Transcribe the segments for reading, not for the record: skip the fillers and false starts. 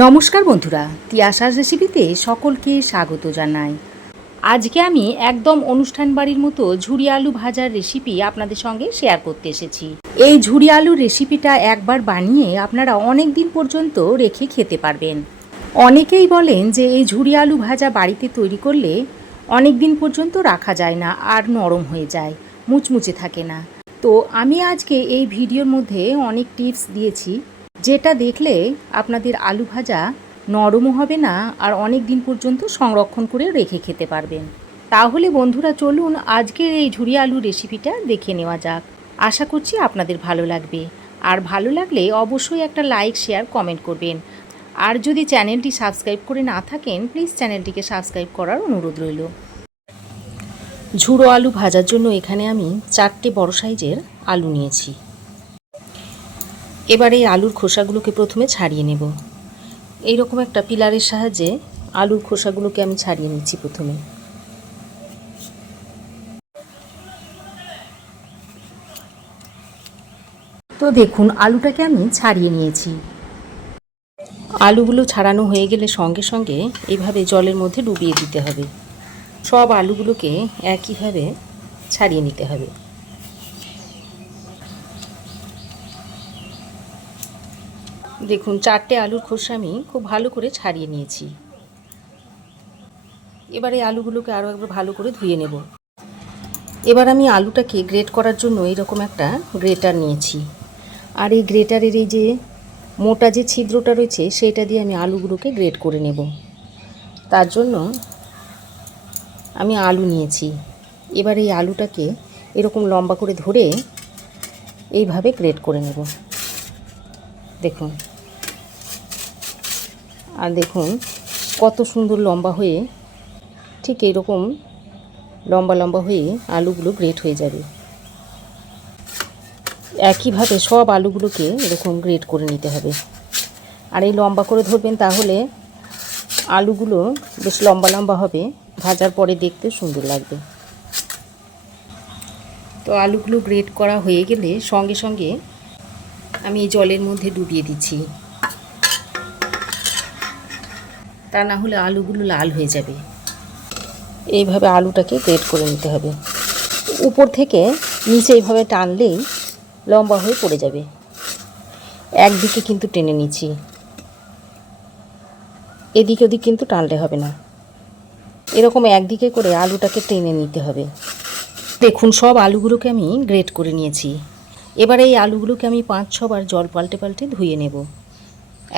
নমস্কার বন্ধুরা, তিয়াশার রেসিপিতে সকলকে স্বাগত জানাই। আজকে আমি একদম অনুষ্ঠান বাড়ির মতো ঝুরি আলু ভাজার রেসিপি আপনাদের সঙ্গে শেয়ার করতে এসেছি। এই ঝুরি আলুর রেসিপিটা একবার বানিয়ে আপনারা অনেক দিন পর্যন্ত রেখে খেতে পারবেন। অনেকেই বলেন যে এই ঝুরি আলু ভাজা বাড়িতে তৈরি করলে অনেক দিন পর্যন্ত রাখা যায় না, আর নরম হয়ে যায়, মুচমুচে থাকে না। তো আমি আজকে এই ভিডিওর মধ্যে অনেক টিপস দিয়েছি, যেটা দেখলে আপনাদের আলু ভাজা নরমও হবে না, আর অনেক দিন পর্যন্ত সংরক্ষণ করে রেখে খেতে পারবেন। তাহলে বন্ধুরা চলুন আজকের এই ঝুরি আলু রেসিপিটা দেখে নেওয়া যাক। আশা করছি আপনাদের ভালো লাগবে, আর ভালো লাগলে অবশ্যই একটা লাইক, শেয়ার, কমেন্ট করবেন। আর যদি চ্যানেলটি সাবস্ক্রাইব করে না থাকেন, প্লিজ চ্যানেলটিকে সাবস্ক্রাইব করার অনুরোধ রইল। ঝুড়ো আলু ভাজার জন্য এখানে আমি 4টে বড় সাইজের আলু নিয়েছি। এবার এই আলুর খোসাগুলোকে প্রথমে ছাড়িয়ে নেব। এইরকম একটা পিলারের সাহায্যে আলুর খোসাগুলোকে আমি ছাড়িয়ে নিচ্ছি প্রথমে। তো দেখুন আলুটাকে আমি ছাড়িয়ে নিয়েছি। আলুগুলো ছাড়ানো হয়ে গেলে সঙ্গে সঙ্গে এইভাবে জলের মধ্যে ডুবিয়ে দিতে হবে। সব আলুগুলোকে একইভাবে ছাড়িয়ে নিতে হবে। দেখুন 4টে আলুর খোসা আমি খুব ভালো করে ছাড়িয়ে নিয়েছি। এবারে আলুগুলোকে আরও একবার ভালো করে ধুয়ে নেব। এবার আমি আলুটাকে গ্রেট করার জন্য এরকম একটা গ্রেটার নিয়েছি, আর এই গ্রেটারের এই যে মোটা যে ছিদ্রটা রয়েছে সেটা দিয়ে আমি আলুগুলোকে গ্রেট করে নেব। তার জন্য আমি আলু নিয়েছি। এবার এই আলুটাকে এরকম লম্বা করে ধরে এইভাবে গ্রেট করে নেব। দেখুন, আর দেখুন কত সুন্দর লম্বা হয়ে, ঠিক এইরকম লম্বা লম্বা হয়ে আলুগুলো গ্রেট হয়ে যাবে। একইভাবে সব আলুগুলোকে এরকম গ্রেট করে নিতে হবে। আর এই লম্বা করে ধরবেন, তাহলে আলুগুলো বেশ লম্বা লম্বা হবে, ভাজার পরে দেখতে সুন্দর লাগবে। তো আলুগুলো গ্রেট করা হয়ে গেলে সঙ্গে সঙ্গে আমি এই জলের মধ্যে ডুবিয়ে দিচ্ছি, তা না হলে আলুগুলো লাল হয়ে যাবে। এইভাবে আলুটাকে গ্রেট করে নিতে হবে। উপর থেকে নিচে এইভাবে টানলেই লম্বা হয়ে পড়ে যাবে। একদিকে কিন্তু টেনে নিচ্ছি, এদিক ওদিক কিন্তু টানলে হবে না। এরকম একদিকে করে আলুটাকে টেনে নিতে হবে। দেখুন সব আলুগুলোকে আমি গ্রেট করে নিয়েছি। এবার এই আলুগুলোকে আমি 5-6 বার জল পাল্টে পাল্টে ধুয়ে নেব।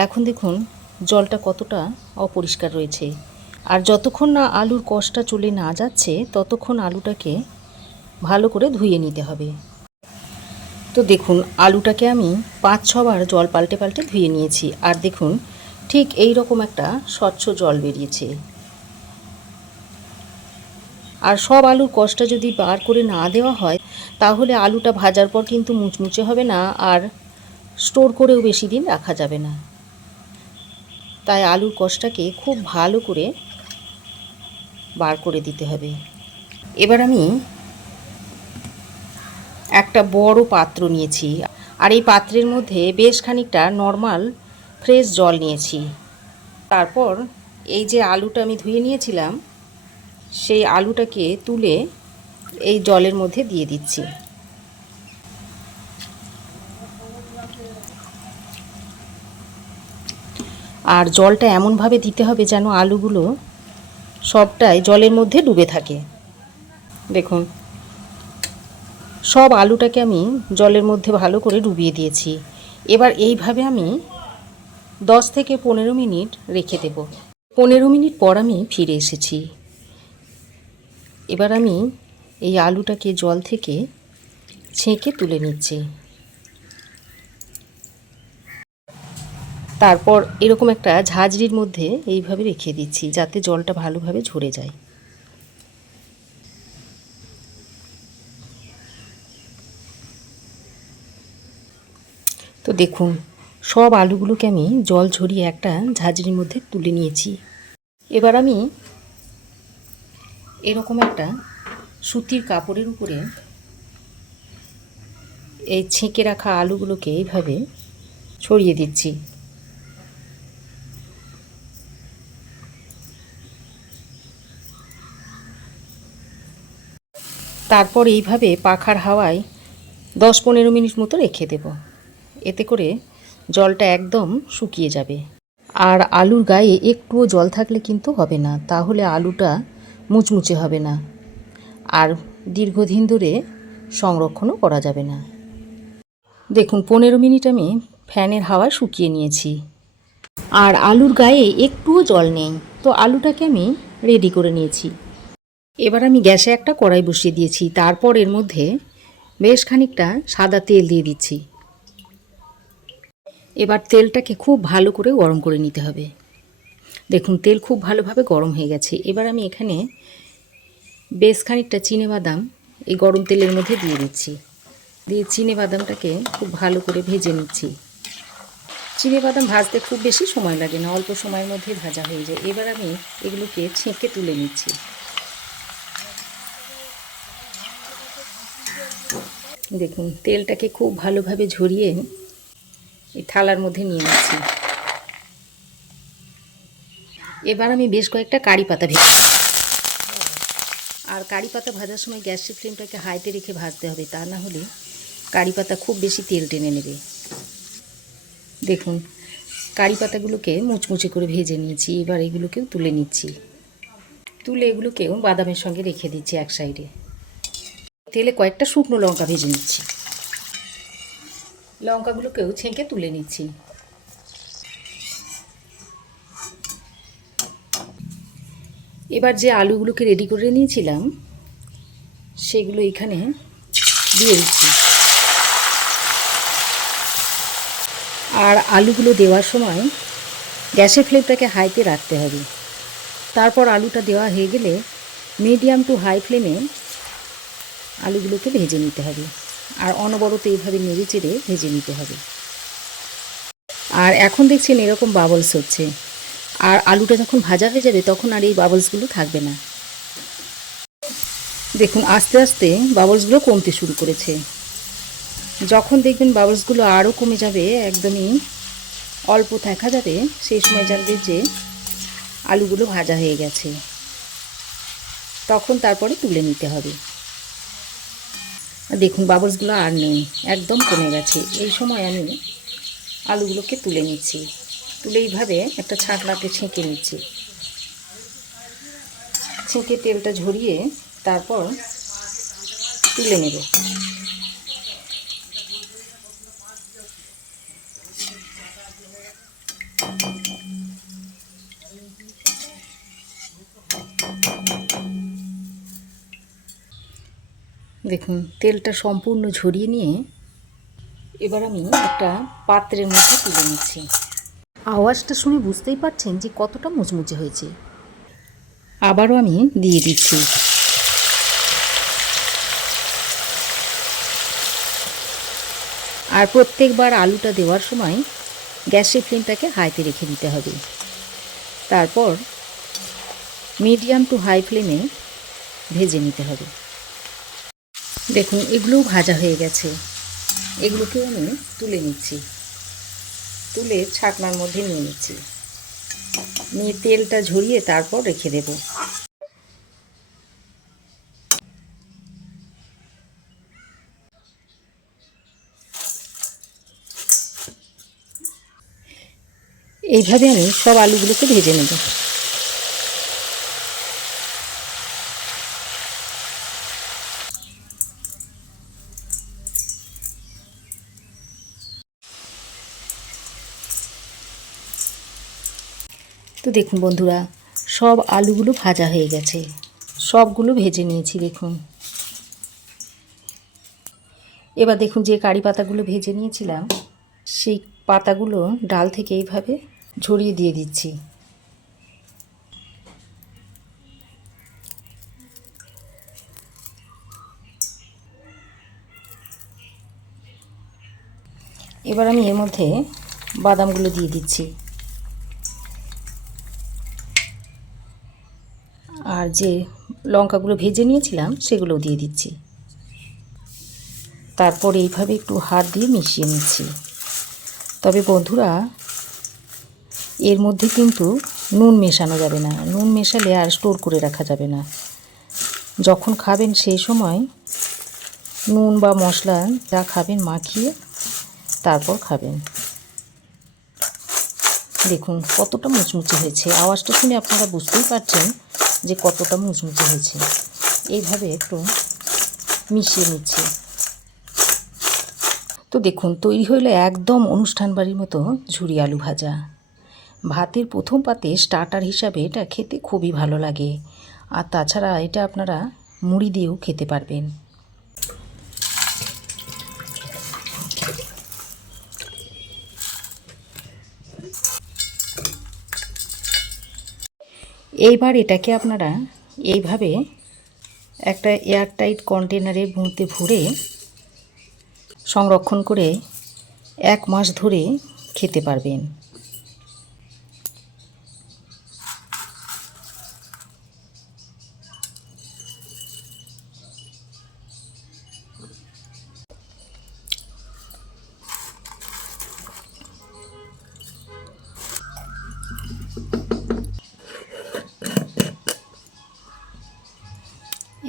এখন দেখুন জলটা কতটা অপরিষ্কার রয়েছে, আর যতক্ষণ না আলুর কষটা চলে না যাচ্ছে ততক্ষণ আলুটাকে ভালো করে ধুয়ে নিতে হবে। তো দেখুন আলুটাকে আমি 5-6 বার জল পাল্টে পাল্টে ধুয়ে নিয়েছি, আর দেখুন ঠিক এই রকম একটা স্বচ্ছ জল বেরিয়েছে। আর সব আলুর কষটা যদি বার করে না দেওয়া হয় তাহলে আলুটা ভাজার পর কিন্তু মুচমুচে হবে না, আর স্টোর করেও বেশি দিন রাখা যাবে না। তাই আলুর কষটাকে খুব ভালো করে বার করে দিতে হবে। এবার আমি একটা বড় পাত্র নিয়েছি, আর এই পাত্রের মধ্যে বেশ খানিকটা নর্মাল ফ্রেশ জল নিয়েছি। তারপর এই যে আলুটা আমি ধুয়ে নিয়েছিলাম সেই আলুটাকে তুলে এই জলের মধ্যে দিয়ে দিচ্ছি। আর জলটা এমনভাবে দিতে হবে যেন আলুগুলো সবটাই জলের মধ্যে ডুবে থাকে। দেখুন সব আলুটাকে আমি জলের মধ্যে ভালো করে ডুবিয়ে দিয়েছি। এবার এইভাবে আমি 10 থেকে 15 মিনিট রেখে দেব। 15 মিনিট পর আমি ফিরে এসেছি। এবার আমি এই আলুটাকে জল থেকে ছেঁকে তুলে নিচ্ছি। তারপর এরকম একটা ঝাঁঝরির মধ্যে এইভাবে রেখে দিচ্ছি যাতে জলটা ভালোভাবে ঝরে যায়। তো দেখুন সব আলুগুলোকে আমি জল ঝরিয়ে একটা ঝাঁঝরির মধ্যে তুলে নিয়েছি। এবার আমি এরকম একটা সুতির কাপড়ের উপরে এই ছেঁকে রাখা আলুগুলোকে এইভাবে ছড়িয়ে দিচ্ছি। তারপর এইভাবে পাখার হাওয়ায় 10-15 মিনিট মতো রেখে দেব। এতে করে জলটা একদম শুকিয়ে যাবে। আর আলুর গায়ে একটুও জল থাকলে কিন্তু হবে না, তাহলে আলুটা মুচমুচে হবে না আর দীর্ঘদিন ধরে সংরক্ষণও করা যাবে না। দেখুন 15 মিনিট আমি ফ্যানের হাওয়ায় শুকিয়ে নিয়েছি। আর আলুর গায়ে একটুও জল নেই, তো আলুটাকে আমি রেডি করে নিয়েছি। এবার আমি গ্যাসে একটা কড়াই বসিয়ে দিয়েছি। তারপর এর মধ্যে বেশ খানিকটা সাদা তেল দিয়ে দিচ্ছি। এবার তেলটাকে খুব ভালো করে গরম করে নিতে হবে। দেখুন তেল খুব ভালোভাবে গরম হয়ে গেছে। এবার আমি এখানে বেশ খানিকটা চিনেবাদাম এই গরম তেলের মধ্যে দিয়ে দিচ্ছি। দিয়ে চিনেবাদামটাকে খুব ভালো করে ভেজে নিচ্ছি। চিনেবাদাম ভাজতে খুব বেশি সময় লাগে না, অল্প সময়ের মধ্যে ভাজা হয়ে যায়। এবার আমি এগুলোকে ছেঁকে তুলে নিচ্ছি। দেখুন তেলটাকে খুব ভালোভাবে ঝরিয়ে এই থালার মধ্যে নিয়ে নিচ্ছি। এবার আমি বেশ কয়েকটা কারি পাতা ভেজে, আর কারি পাতা ভাজার সময় গ্যাসের ফ্লেমটাকে হাইতে রেখে ভাজতে হবে, তা না হলে কারি পাতা খুব বেশি তেল টেনে নেবে। দেখুন কারি পাতাগুলোকে মুচমুচে করে ভেজে নিয়েছি। এবার এগুলোকেও তুলে নিচ্ছি। তুলে এগুলোকেও বাদামের সঙ্গে রেখে দিচ্ছি এক সাইডে। তেলে কয়েকটা শুকনো লঙ্কা ভেজে নিচ্ছি। লঙ্কাগুলোকেও ছেঁকে তুলে নিচ্ছি। এবার যে আলুগুলোকে রেডি করে নিয়েছিলাম সেগুলো এখানে দিয়ে দিচ্ছি। আর আলুগুলো দেওয়ার সময় গ্যাসের ফ্লেমটাকে হাইতে রাখতে হবে। তারপর আলুটা দেওয়া হয়ে গেলে মিডিয়াম টু হাই ফ্লেমে আলুগুলোকে ভেজে নিতে হবে। আর অনবরত এইভাবে নেড়ে চেড়ে ভেজে নিতে হবে। আর এখন দেখছেন এরকম বাবলস হচ্ছে। আর আলুটা যখন ভাজা হয়ে যাবে তখন আর এই বাবলসগুলো থাকবে না। দেখুন আস্তে আস্তে বাবলসগুলো কমতে শুরু করেছে। যখন দেখবেন বাবলসগুলো আরও কমে যাবে, একদমই অল্প দেখা যাবে, সেই সময় জানবেন যে আলুগুলো ভাজা হয়ে গেছে। তখন তারপরে তুলে নিতে হবে। দেখুন বাবলসগুলো আর নেই, একদম কমে গেছে। এই সময় আমি আলুগুলোকে তুলে নিচ্ছি। তুলে এইভাবে একটা ছাঁকনাতে ছেঁকে নিচ্ছি। ছেঁকে তেলটা ঝরিয়ে তারপর তুলে নেব। দেখুন তেলটা সম্পূর্ণ ঝরিয়ে নিয়ে এবার আমি একটা পাত্রের মধ্যে তুলে নিচ্ছি। আওয়াজটা শুনে বুঝতেই পারছেন যে কতটা মুচমুচে হয়েছে। আবারও আমি দিয়ে দিচ্ছি। আর প্রত্যেকবার আলুটা দেওয়ার সময় গ্যাসের ফ্লেমটাকে হাইতে রেখে দিতে হবে। তারপর মিডিয়াম টু হাই ফ্লেমে ভেজে নিতে হবে। দেখুন এগুলোও ভাজা হয়ে গেছে। এগুলোকেও আমি তুলে নিচ্ছি। তুলে ছাকনার মধ্যে নিয়ে নিচ্ছি। নিয়ে তেলটা ঝরিয়ে তারপর রেখে দেব। এইভাবে আমি সব আলুগুলোকে ভেজে নেব। তো দেখুন বন্ধুরা, সব আলুগুলো ভাজা হয়ে গেছে। সবগুলো ভেজে নিয়েছি দেখুন। এবার দেখুন যে কারি পাতাগুলো ভেজে নিয়েছিলাম সেই পাতাগুলো ডাল থেকে এইভাবে ঝরিয়ে দিয়ে দিচ্ছি। এবার আমি এর মধ্যে বাদামগুলো দিয়ে দিচ্ছি। আর যে লঙ্কাগুলো ভেজে নিয়েছিলাম সেগুলোও দিয়ে দিচ্ছি। তারপর এইভাবে একটু হাত দিয়ে মিশিয়ে নিচ্ছি। তবে বন্ধুরা এর মধ্যে কিন্তু নুন মেশানো যাবে না। নুন মেশালে আর স্টোর করে রাখা যাবে না। যখন খাবেন সেই সময় নুন বা মশলা যা খাবেন মাখিয়ে তারপর খাবেন। দেখুন কতটা মুচমুচে হয়েছে, আওয়াজটা শুনে আপনারা বুঝতেই পারছেন যে কতটা মুচমুচে হয়েছে। এইভাবে একটু মিশিয়ে নিচ্ছি। তো দেখুন তৈরি হইলো একদম অনুষ্ঠান বাড়ির মতো ঝুরি আলু ভাজা। ভাতের প্রথম পাতে স্টার্টার হিসাবে এটা খেতে খুবই ভালো লাগে, আর তাছাড়া এটা আপনারা মুড়ি দিয়েও খেতে পারবেন। এইবার এটাকে আপনারা এইভাবে একটা এয়ারটাইট কন্টেনারের মধ্যে ভরে সংরক্ষণ করে 1 মাস ধরে খেতে পারবেন।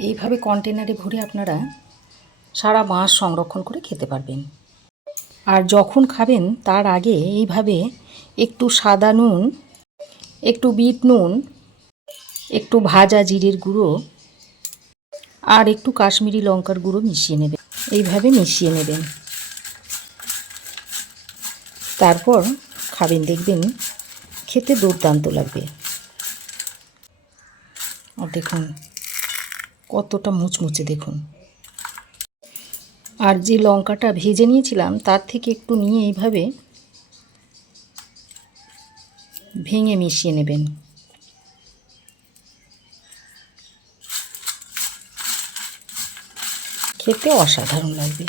এইভাবে কন্টেনারে ভরে আপনারা সারা মাস সংরক্ষণ করে খেতে পারবেন। আর যখন খাবেন তার আগে এইভাবে একটু সাদা নুন, একটু বিট নুন, একটু ভাজা জিরের গুঁড়ো আর একটু কাশ্মীরি লঙ্কার গুঁড়ো মিশিয়ে নেবেন। এইভাবে মিশিয়ে নেবেন, তারপর খাবেন, দেখবেন খেতে দুর্দান্ত লাগবে। আর দেখুন কতটা মুচমুচে দেখুন। আর যে লঙ্কাটা ভেজে নিয়েছিলাম তার থেকে একটু নিয়ে এইভাবে ভেঙে মিশিয়ে নেবেন। খেতে অসাধারণ লাগবে।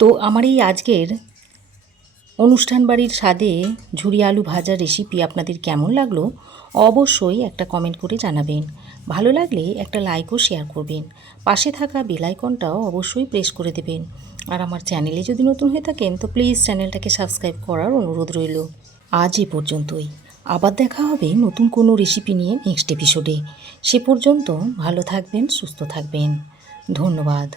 তো আমার এই আজকের অনুষ্ঠান বাড়ির স্বাদে ঝুরি আলু ভাজার রেসিপি আপনাদের কেমন লাগলো অবশ্যই একটা কমেন্ট করে জানাবেন। ভালো লাগলে একটা লাইক ও শেয়ার করবেন। পাশে থাকা বেল আইকনটাও অবশ্যই প্রেস করে দেবেন। আর আমার চ্যানেলে যদি নতুন হয়ে থাকেন তো প্লিজ চ্যানেলটাকে সাবস্ক্রাইব করার অনুরোধ রইল। আজ এ পর্যন্তই, আবার দেখা হবে নতুন কোনো রেসিপি নিয়ে নেক্সট এপিসোডে। সে পর্যন্ত ভালো থাকবেন, সুস্থ থাকবেন। ধন্যবাদ।